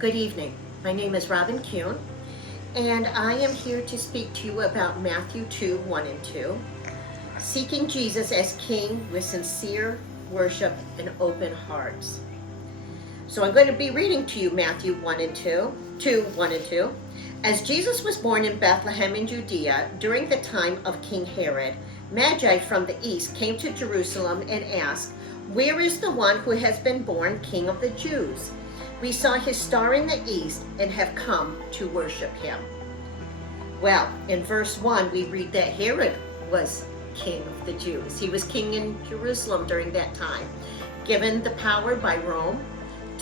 Good evening. My name is Robin Kuhn, and I am here to speak to you about Matthew 2, 1 and 2, seeking Jesus as King with sincere worship and open hearts. So I'm going to be reading to you Matthew 1 and 1 and 2. As Jesus was born in Bethlehem in Judea during the time of King Herod, Magi from the east came to Jerusalem and asked, "Where is the one who has been born King of the Jews? We saw his star in the east and have come to worship him." Well, in verse 1, we read that Herod was king of the Jews. He was king in Jerusalem during that time, given the power by Rome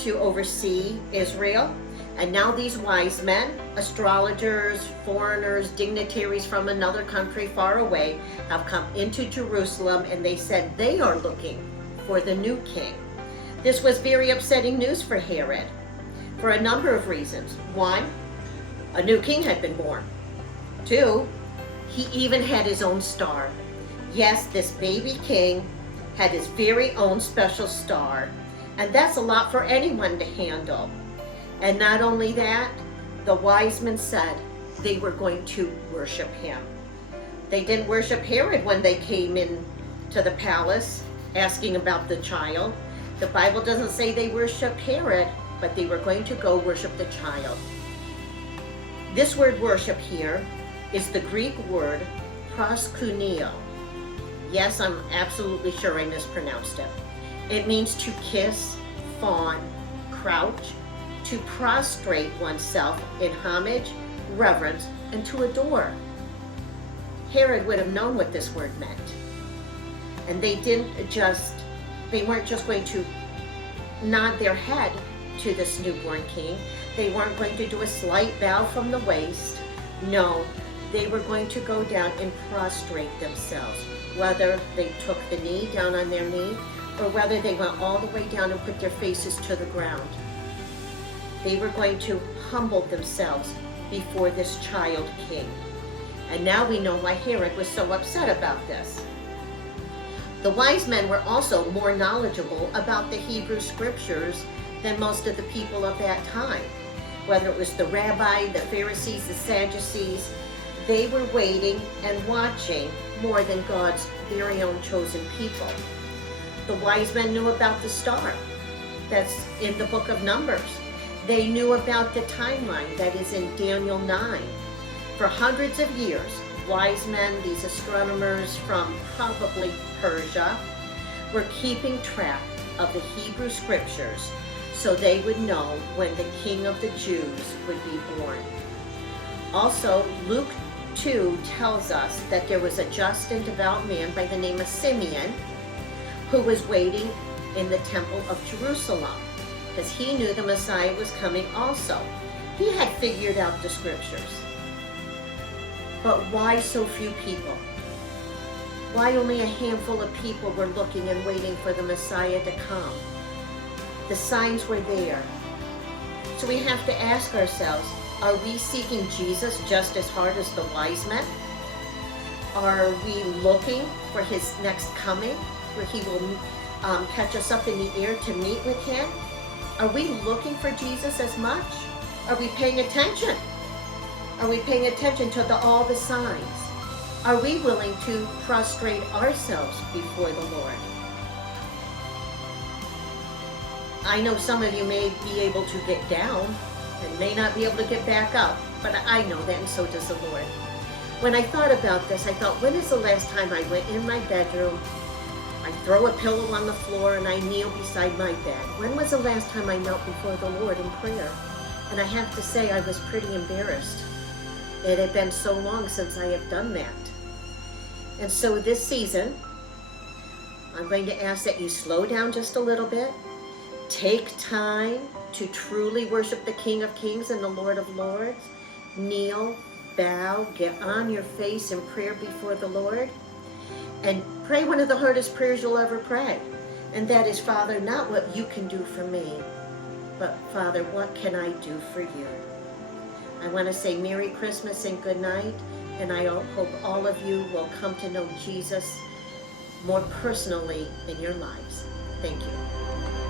to oversee Israel. And now these wise men, astrologers, foreigners, dignitaries from another country far away, have come into Jerusalem, and they said they are looking for the new king. This was very upsetting news for Herod for a number of reasons. One, a new king had been born. Two, he even had his own star. Yes, this baby king had his very own special star, and that's a lot for anyone to handle. And not only that, the wise men said they were going to worship him. They didn't worship Herod when they came in to the palace asking about the child. The Bible doesn't say they worshiped Herod, but they were going to go worship the child. This word worship here is the Greek word proskuneo. Yes, I'm absolutely sure I mispronounced it. It means to kiss, fawn, crouch, to prostrate oneself in homage, reverence, and to adore. Herod would have known what this word meant. And they weren't just going to nod their head to this newborn king. They weren't going to do a slight bow from the waist. No, they were going to go down and prostrate themselves, whether they took the knee down on their knee or whether they went all the way down and put their faces to the ground. They were going to humble themselves before this child king. And now we know why Herod was so upset about this. The wise men were also more knowledgeable about the Hebrew scriptures than most of the people of that time. Whether it was the rabbi, the Pharisees, the Sadducees, they were waiting and watching more than God's very own chosen people. The wise men knew about the star that's in the book of Numbers. They knew about the timeline that is in Daniel 9. For hundreds of years, wise men, these astronomers from probably Persia, were keeping track of the Hebrew scriptures so they would know when the King of the Jews would be born. Also, Luke 2 tells us that there was a just and devout man by the name of Simeon who was waiting in the temple of Jerusalem, because he knew the Messiah was coming also. He had figured out the scriptures. But why so few people? Why only a handful of people were looking and waiting for the Messiah to come? The signs were there. So we have to ask ourselves, are we seeking Jesus just as hard as the wise men? Are we looking for his next coming, where he will catch us up in the air to meet with him? Are we looking for Jesus as much? Are we paying attention? Are we paying attention to all the signs? Are we willing to prostrate ourselves before the Lord? I know some of you may be able to get down and may not be able to get back up, but I know that, and so does the Lord. When I thought about this, I thought, when is the last time I went in my bedroom, I throw a pillow on the floor, and I kneel beside my bed? When was the last time I knelt before the Lord in prayer? And I have to say, I was pretty embarrassed. It had been so long since I have done that. And so this season, I'm going to ask that you slow down just a little bit. Take time to truly worship the King of Kings and the Lord of Lords. Kneel, bow, get on your face in prayer before the Lord. And pray one of the hardest prayers you'll ever pray. And that is, Father, not what you can do for me, but Father, what can I do for you? I want to say Merry Christmas and good night. And I hope all of you will come to know Jesus more personally in your lives. Thank you.